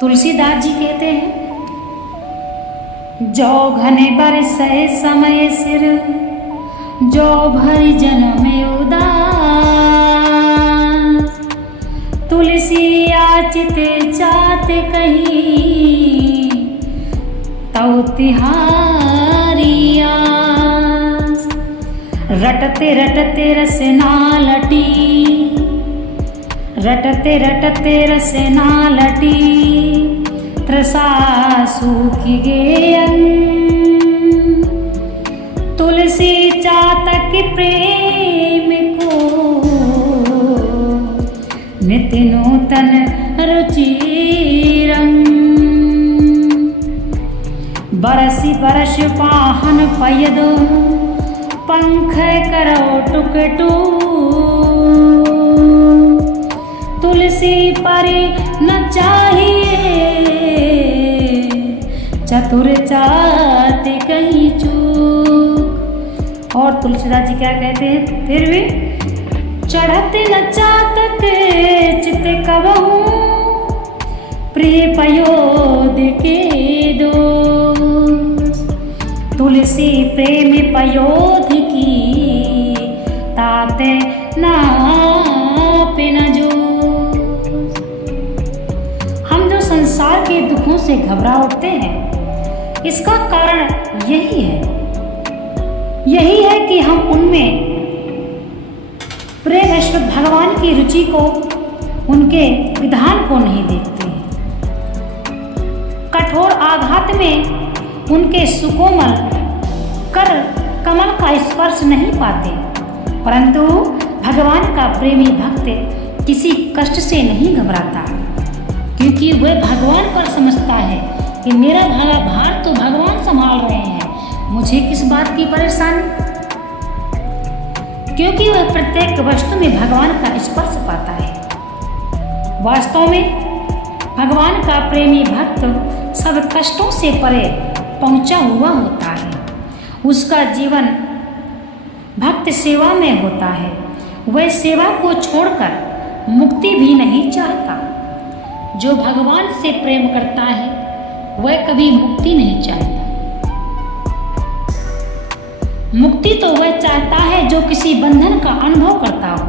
तुलसीदास जी कहते हैं, जो घने बरसै समय सिर, जो भरि जन में उदास, तुलसी याचिते चाते कहीं, तौ तिहारी आस। रटते रटते रसना लटी, रटते रटते रसना लटी, त्रसा सूखी गेयन। तुलसी चातक प्रेम को, नित नूतन रुचि रंग। बरसी बरस पाहन पयदो, पंख करो टुकटू। तुलसी परे न चाहिए, चतुर चाते कहीं चूक। और तुलसीदास जी क्या कहते हैं फिर भी, चढ़ते न चातक चित कबहू, प्रिय पयोध के दो। तुलसी प्रेम पयोध की, ताते नापे न जो। हम जो संसार के दुखों से घबरा उठते हैं, इसका कारण यही है कि हम उनमें प्रेम ऐश्वर्य भगवान की रुचि को, उनके विधान को नहीं देखते हैं। कठोर आघात में उनके सुकोमल कर कमल का स्पर्श नहीं पाते, परंतु भगवान का प्रेमी भक्त किसी कष्ट से नहीं घबराता, क्योंकि वह भगवान पर समझता है कि मेरा भार तो भगवान संभाल रहे हैं, मुझे किस बात की परेशानी। क्योंकि वह प्रत्येक वस्तु में भगवान का स्पर्श पाता है। वास्तव में भगवान का प्रेमी भक्त सब कष्टों से परे पहुंचा हुआ होता है। उसका जीवन भक्त सेवा में होता है। वह सेवा को छोड़कर मुक्ति भी नहीं चाहता। जो भगवान से प्रेम करता है वह कभी मुक्ति नहीं चाहता। मुक्ति तो वह चाहता है जो किसी बंधन का अनुभव करता हो।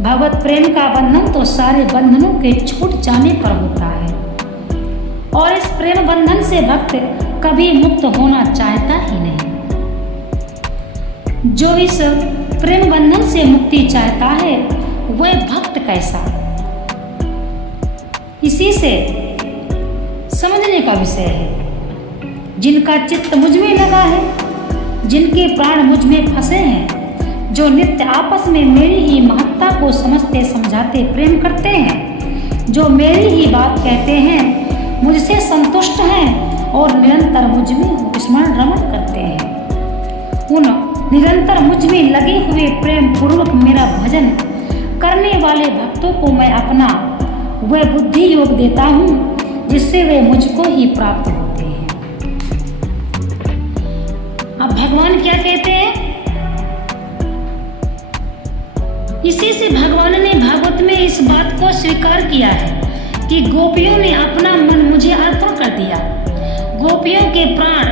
भगवत प्रेम का बंधन तो सारे बंधनों के छूट जाने पर होता है, और इस प्रेम बंधन से भक्त कभी मुक्त होना चाहता ही नहीं। जो इस प्रेम बंधन से मुक्ति चाहता है वह भक्त कैसा, इसी से समझने का विषय है। जिनका चित्त मुझ में लगा है, जिनके प्राण मुझ में फंसे हैं, जो नित्य आपस में मेरी ही महत्ता को समझते समझाते प्रेम करते हैं, जो मेरी ही बात कहते हैं, मुझसे संतुष्ट हैं और निरंतर मुझ में स्मरण रमण करते हैं, उन निरंतर मुझ में लगे हुए प्रेम पूर्वक मेरा भजन करने वाले भक्तों को मैं अपना वह बुद्धि योग देता हूँ जिससे वे मुझको ही प्राप्त होते हैं। अब भगवान क्या कहते हैं, इसी से भगवान ने भागवत में इस बात को स्वीकार किया है कि गोपियों ने अपना मन मुझे अर्पण कर दिया। गोपियों के प्राण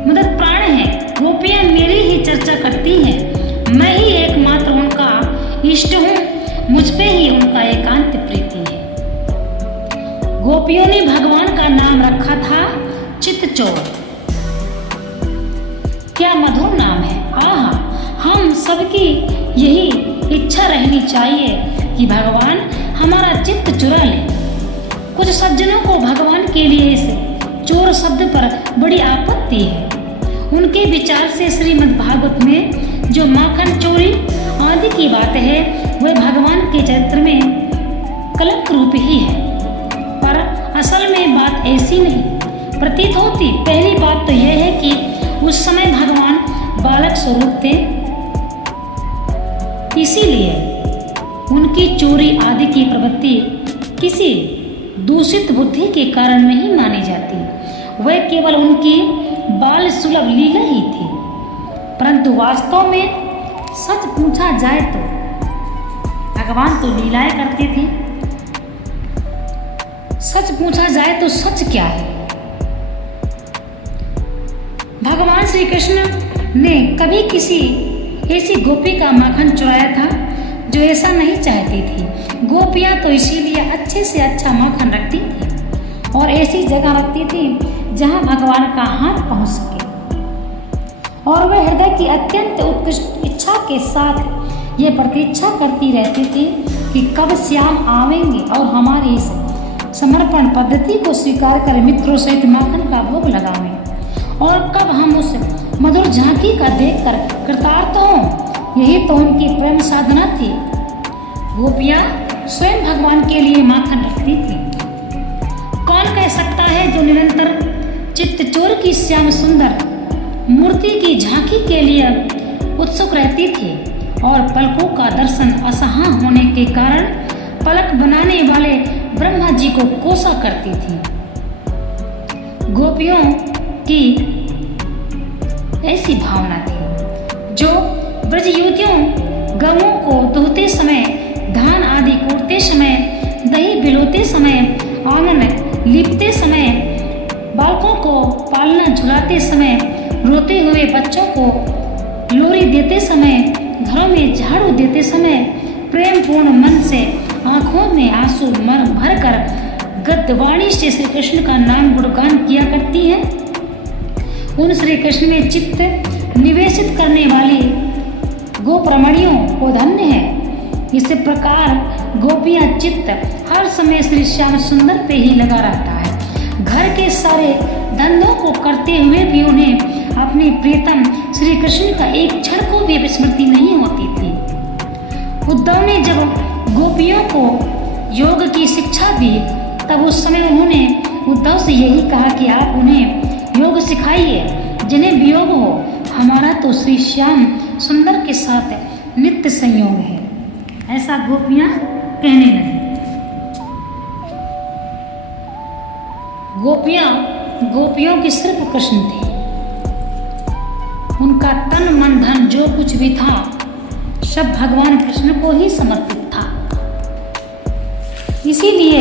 मतलब प्राण हैं। गोपियां मेरी ही चर्चा करती हैं। मैं ही एकमात्र उनका इष्ट हूँ। मुझ पे ही उनका एकांत प्रीति है। गोपियों ने भगवान का नाम रखा था चित्तचोर। क्या मधुर नाम है। आहा, हम सबकी यही इच्छा रहनी चाहिए कि भगवान हमारा चित्त चुरा ले। कुछ सज्जनों को भगवान के लिए इस चोर शब्द पर बड़ी आपत्ति है। उनके विचार से श्रीमद् भागवत में जो माखन चोरी आदि की बात है वह भगवान के चरित्र में कलंक रूप ही है, पर असल में बात ऐसी नहीं प्रतीत होती। पहली बात तो यह है कि उस समय भगवान बालक स्वरूप थे, इसीलिए उनकी चोरी आदि की प्रवृत्ति किसी दूषित बुद्धि के कारण नहीं मानी जाती। वह केवल उनकी बाल सुलभ लीला ही थी। परंतु वास्तव में सच पूछा जाए तो भगवान तो लीलाएं करते थे। सच पूछा जाए तो सच क्या है? भगवान श्री कृष्ण ने कभी किसी ऐसी गोपी का माखन चुराया था जो ऐसा नहीं चाहती थी। गोपियां तो इसीलिए अच्छे से अच्छा माखन रखती थी और ऐसी जगह रखती थी जहां भगवान का हाथ पहुंच सके, और वह हृदय की अत्यंत उत्कृष्ट इच्छा के साथ ये प्रतीक्षा करती रहती थी कि कब श्याम आवेंगे और हमारी इस समर्पण पद्धति को स्वीकार कर मित्रों सहित माखन का भोग लगावें, और कब हम उस मधुर झांकी का देखकर कृतार्थ हों। यही तो उनकी प्रेम साधना थी। गोपियां स्वयं भगवान के लिए माखन रखती थी। कौन कह सकता है जो निरंतर चित्तचोर की श्याम सुंदर मूर्ति की झांकी के लिए उत्सुक रहती थी और पलकों का दर्शन असहाय होने के कारण पलक बनाने वाले ब्रह्मा जी को कोसा करती थी। गोपियों की ऐसी भावना थी जो ब्रज युवतियों गवों को दुहते समय, धान आदि कूटते समय, दही बिलोते समय, आंगन लीपते समय, बालकों को पालना झुलाते समय, रोते हुए बच्चों को लोरी देते समय, घरों में झाड़ू देते समय प्रेम पूर्ण मन से आंखों में आंसू भरकर गद्यवाणी से श्री कृष्ण का नाम गुणगान किया करती है। उन श्री कृष्ण में चित्त निवेशित करने वाली गोप्रमणियों को धन्य है। इस प्रकार गोपियां चित्त हर समय श्री श्याम सुंदर पे ही लगा रहता है। घर के सारे धंधों को करते हुए भी उन्हें अपने प्रियतम श्री कृष्ण का एक क्षण को भी विस्मृति नहीं होती थी। उद्धव ने जब गोपियों को योग की शिक्षा दी तब उस समय उन्होंने उद्धव से यही कहा कि आप उन्हें योग सिखाइए जिन्हें वियोग हो। हमारा तो श्री श्याम सुंदर के साथ नित्य संयोग है, ऐसा गोपियां कहने लगी। गोपियों की सिर्फ कृष्ण थे। उनका तन मन धन जो कुछ भी था सब भगवान कृष्ण को ही समर्पित था। इसीलिए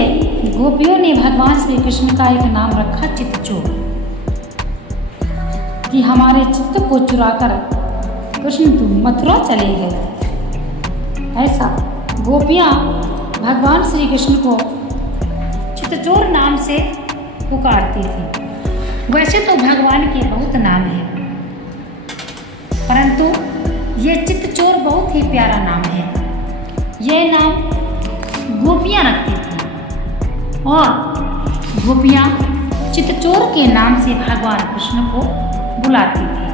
गोपियों ने भगवान श्री कृष्ण का एक नाम रखा चित्तचोर, कि हमारे चित्त को चुराकर कृष्ण तुम मथुरा चले गए। ऐसा गोपियां भगवान श्री कृष्ण को चित्तचोर नाम से पुकारती थी। वैसे तो भगवान के बहुत नाम हैं, परंतु ये चित्तचोर बहुत ही प्यारा नाम है। यह नाम गोपियां रखती थी और गोपियां चित्तचोर के नाम से भगवान कृष्ण को बुलाती थी।